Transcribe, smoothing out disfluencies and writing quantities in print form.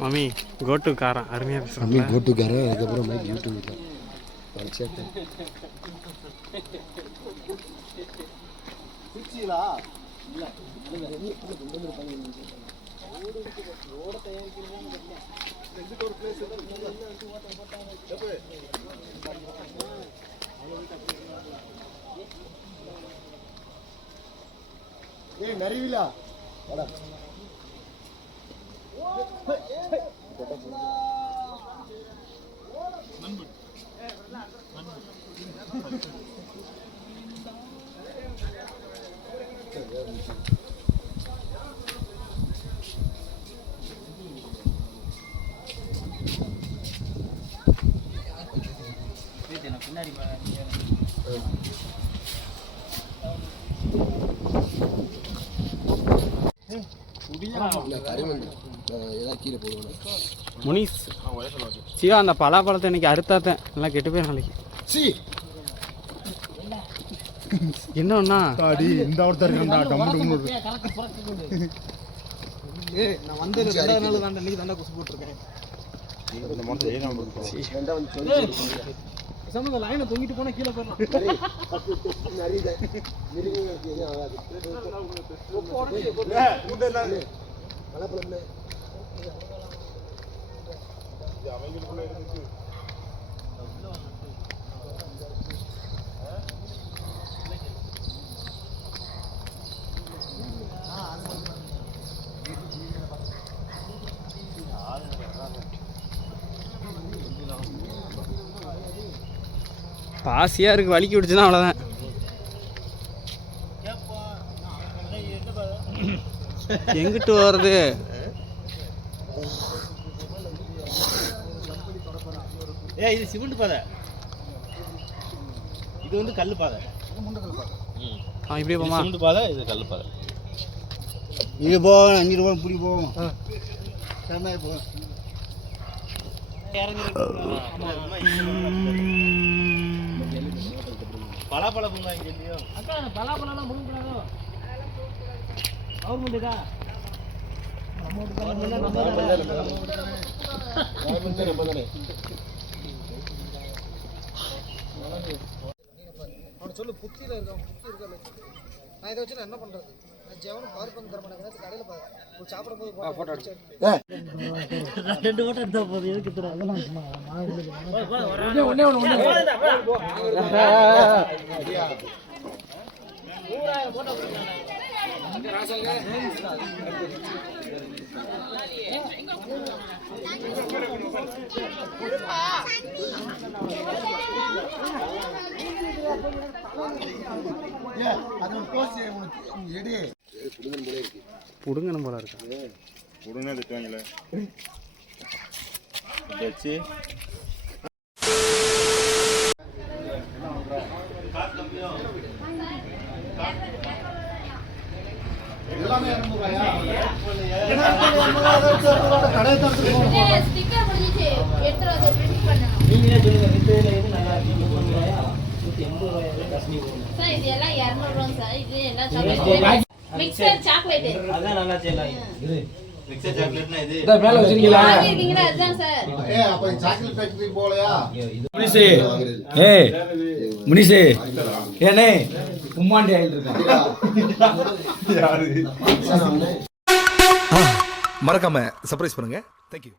Mummy கோட்டுக்காரன் அருமையாக பேசுகிறேன். Mummy கோட்டுக்காரன் அதுக்கப்புறம் மைக் யூடியூப் தான் நரிவிலா பின்னாடி முனிஸ் சிவா அந்த பலாப்பழத்தை இன்னைக்கு அறுத்தாத்தேன் நல்லா கெட்டு போய் நாளைக்கு என்னன்னா இந்த ஒருத்தர் நான் வந்து 2 நாள் தான் இன்னைக்கு தாண்டா குசு போட்டுருக்கேன். சமூக லைனை தொங்கிட்டு போனா கீழே போயிடலாம். பாசியாக இருக்குது, வலிக்கி விடுச்சுன்னா அவ்வளோதான். எங்கிட்டு வருது இது சிமெண்ட் பாதை, இது வந்து கல் பாதை. இப்படியே போமா சிமெண்ட் பாதை, இது கல் பாதை. இது போவோம் 5 ரூபா பிடி போவோம் போவோம். பலாப்பழம் பூங்கா இங்கே இல்லையோ? அக்கா பலாப்பழம்லாம் முழுங்கிறாரோ கவர்மெண்ட்டுக்கா? அவனை சொல்லு புத்தியில் இருக்கான், புத்தி இருக்காது. நான் இதை வச்சு நான் என்ன பண்ணுறது? நான் ஜெவனும் பாரு பண்ணி தர மாட்டேங்கிறேன். கடையில் பாரு சாப்பிடும் போது ஃபோட்டோ எடுத்து 2 ஃபோட்டோ எடுத்தா போதும். எதுக்கு அதெல்லாம் புடுங்கணும் போல இருக்கு. புடுங்க திட்டுவாங்களே வச்சு மிக்சர் சாக்லேட் அதான் நல்லா செய்யலாம். மிக்சர் சாக்லேட்னா இது இத மேல வச்சிருக்கீங்களா? இருக்கீங்களா? அதான் சார். அப்ப சாக்லேட் ஃபேக்டரி போலையா? முனிசே முனிசே ஏனே உம்மாண்டி ஆயில் இருக்கான். மறக்காம சர்ப்ரைஸ் பண்ணுங்க. தேங்க்யூ.